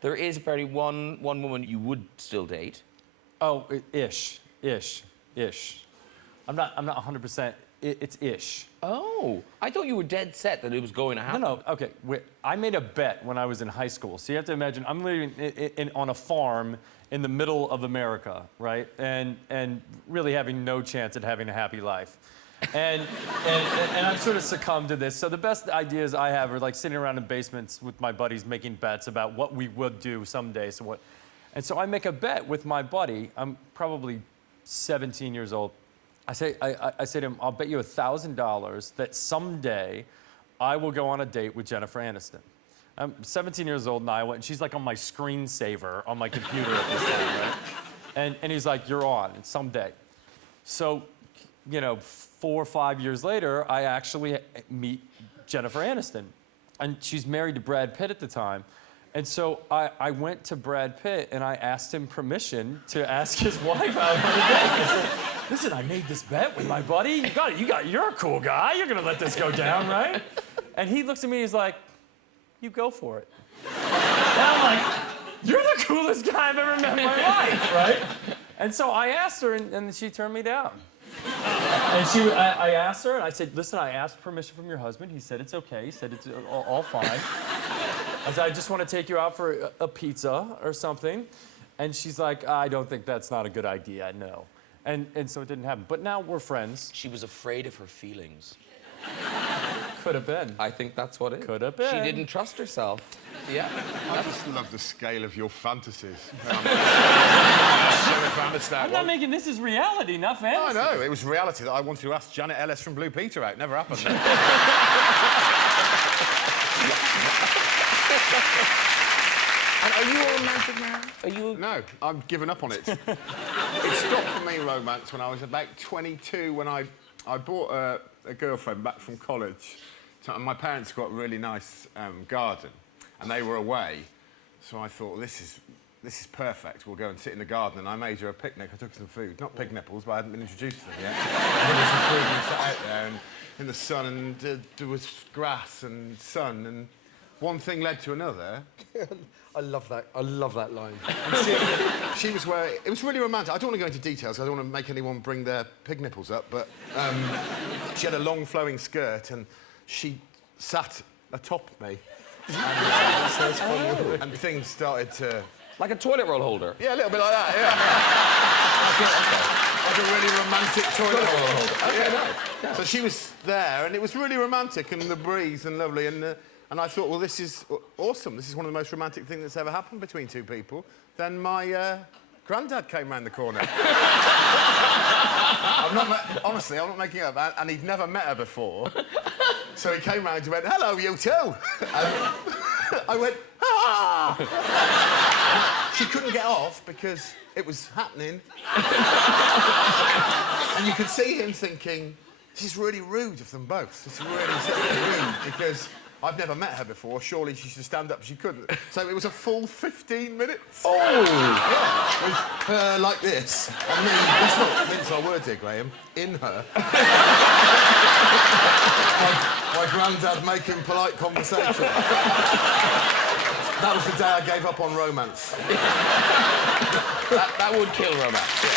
there is apparently one woman you would still date. Oh, ish. I'm not 100%. It's ish. Oh, I thought you were dead set that it was going to happen. No. Okay. I made a bet when I was in high school. So you have to imagine I'm living on a farm in the middle of America, right? And really having no chance at having a happy life. And I've sort of succumbed to this. So the best ideas I have are like sitting around in basements with my buddies making bets about what we would do someday. And so I make a bet with my buddy. I'm probably 17 years old. I say to him, I'll bet you $1,000 that someday I will go on a date with Jennifer Aniston. I'm 17 years old in Iowa, and she's like on my screensaver on my computer at this time, right? And he's like, you're on, and someday. So, 4 or 5 years later, I actually meet Jennifer Aniston. And she's married to Brad Pitt at the time. And so I went to Brad Pitt and I asked him permission to ask his wife out on a date. I said, listen, I made this bet with my buddy. You're a cool guy. You're gonna let this go down, right? And he looks at me and he's like, you go for it. And I'm like, you're the coolest guy I've ever met in my life, right? And so I asked her and she turned me down. And I asked her, and I said, listen, I asked permission from your husband. He said it's okay. He said it's all fine. I said, I just want to take you out for a pizza or something. And she's like, I don't think that's not a good idea, no. And so it didn't happen. But now we're friends. She was afraid of her feelings. Could have been. I think that's what it is. Could have been. She didn't trust herself. Yeah. I just love the scale of your fantasies. Jennifer Aniston. I'm not making this is reality, not fantasy. I know, it was reality that I wanted to ask Janet Ellis from Blue Peter out. Never happened. And are you a romantic man? Are you? No, I've given up on it. It stopped for me, romance, when I was about 22, when I bought a girlfriend back from college. So my parents got a really nice garden, and they were away. So I thought, this is perfect. We'll go and sit in the garden. And I made her a picnic. I took her some food. Not pig nipples, but I hadn't been introduced to them yet. I took her some food and we sat out there and in the sun, and there was grass and sun, and one thing led to another. I love that line. She was where... It was really romantic. I don't want to go into details. I don't want to make anyone bring their pig nipples up, but she had a long flowing skirt and she sat atop me. And things started to... Like a toilet roll holder? Yeah, a little bit like that, yeah. Like a really romantic toilet roll holder. Okay, no. So she was there, and it was really romantic, and the breeze and lovely, and I thought, well, this is awesome. This is one of the most romantic things that's ever happened between two people. Then my granddad came round the corner. Honestly, I'm not making it up. And he'd never met her before. So he came round and went, hello, you two. I went, ah! She couldn't get off because it was happening. And you could see him thinking, this is really rude of them both. It's really rude because I've never met her before. Surely she should stand up. She couldn't. So it was a full 15 minutes. Oh! Yeah, with her like this. And me, let's not mince our words here, Graham, in her. my granddad making polite conversation. That was the day I gave up on romance. that would kill romance. Yeah.